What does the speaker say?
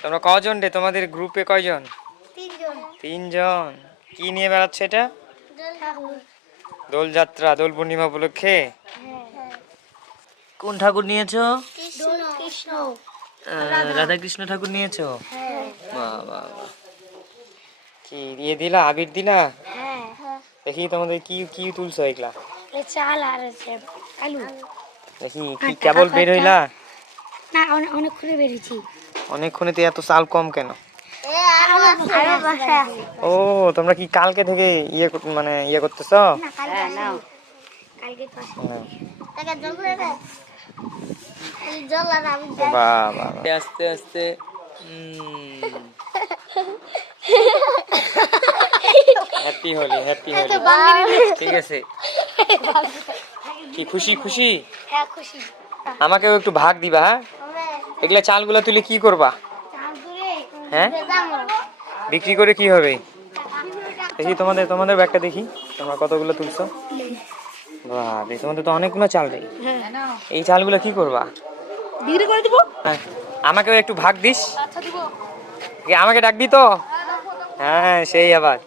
তোমরা কজন রে? তোমাদের গ্রুপে কয়জন? তিনজন। কি নিয়ে বেড়াচ্ছে এটা? দোলযাত্রা, দোল পূর্ণিমা উপলক্ষে। কোন ঠাকুর নিয়েছো? রাধা কৃষ্ণ ঠাকুর নিয়েছো? বাহ বাহ বাহ। কি দিয়ে দিলা? আবির দিলা? দেখি তোমাদের কি কি তুলছো এগুলা? চাল আর আলু। দেখি কি কেবল বের হইলা? না, অনেকক্ষণে বেরিয়েছি। অনেকক্ষণে এত চাল কম কেন? ও, তোমরা কি কালকে থেকে মানে ইয়ে করতেছ? আস্তে আস্তে হ্যাপি হোলি, হ্যাপি হোলি। ঠিক আছে। কি খুশি খুশি? হ্যাঁ, খুশি। আমাকেও একটু ভাগ দিবা। হ্যাঁ, এগুলা চালগুলা তুলে কি করবা? হ্যাঁ, বিক্রি করে কি হবে? দেখি তোমাদের ব্যাগটা দেখি, তোমরা কতগুলো তুলছো। বাবা, তোমাদের তো অনেকগুলো চাল রে। এই চালগুলো কি করবা? বিক্রি করে দিব। হ্যাঁ, আমাকেও একটু ভাগ দিস। আচ্ছা, দিব। আমাকে ডাকবি তো? হ্যাঁ, সেই আবার